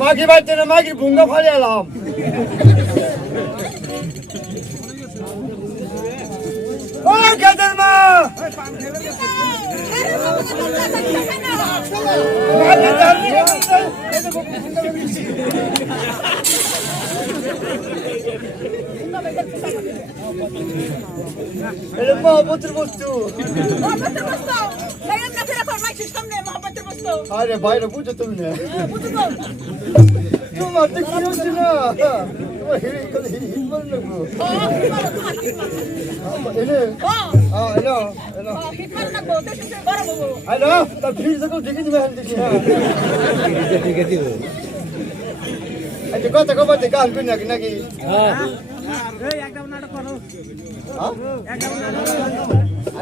মাগি বাড়তে না মাগি ভুঙ্গা ফাড়ি এলাম ও গাদের মা এটা মহব্বতের বস্তু আরে বাইরে বুঝো তুমি না তোমার তো কি হচ্ছে না কথা খবর গান করি নাকি নাকি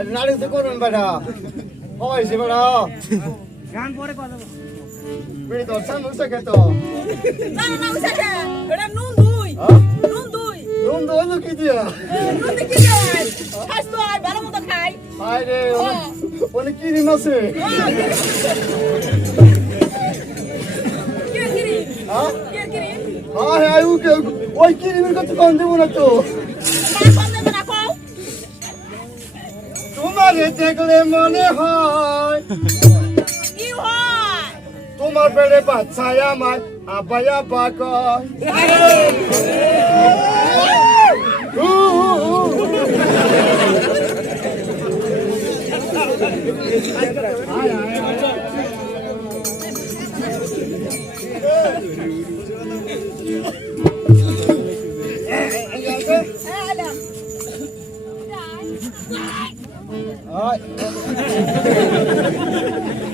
নাটক তো করবেন বেটা হয়েছে বেটা গান পরে কথা বেড়ে তোর সামনে উঠে খেত না এটা নুন দুই নুন দোনো কি দিয়া নুন কি যায় খাস তো আর ভালো মতো খাই আরে অনেক কিরিম আছে কিরি হ্যাঁ কিরি হ্যাঁ ওই কিরিমের কথা কম দেবো না তো তোমারে দেখলে মনে হয় তোমার বেড়ে বাচ্চায় আমার আবায়া বাকয়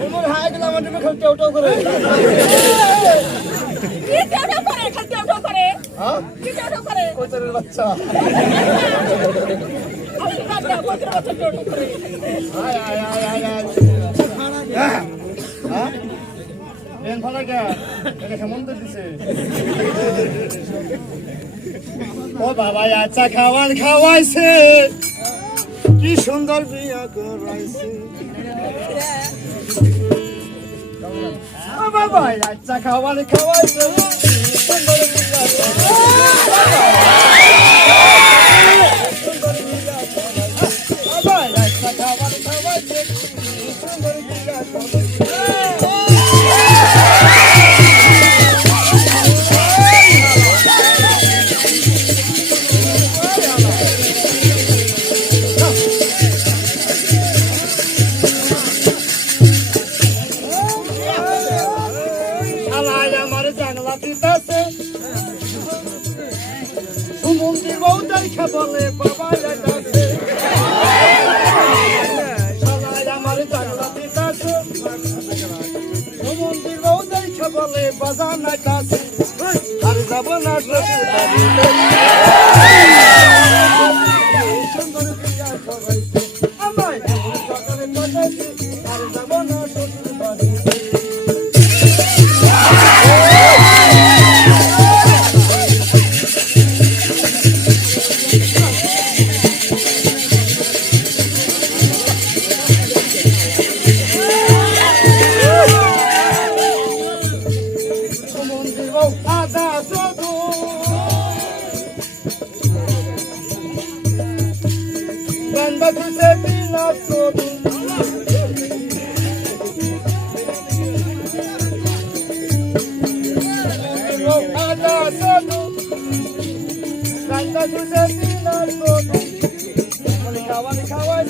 তোমার হাই গেলাম আমার খেলতে ওটাও করে কোচের বাচ্চা ও বাবা আচ্ছা খাওয়ার খাওয়াইছে কি সুন্দর বিয়া করাইছে ও বাবা আচ্ছা খাওয়ার খাওয়াইছে সুন্দর বিয়া মন্দির বউ দেখা বলে বাবা যাইতাছে সবাই আমার জানলা দিতাছে মন্দির বউ দেখা বলে বাজার নাইতাছে আর যাব না সুন্দর বিয়া করাইছে আমায় সকালে বাজাইছে আর যাব না শ্বশুর বাড়ি Banda tuze bila sodu Ada sodu Banda tuze bila sodu Kawan kawan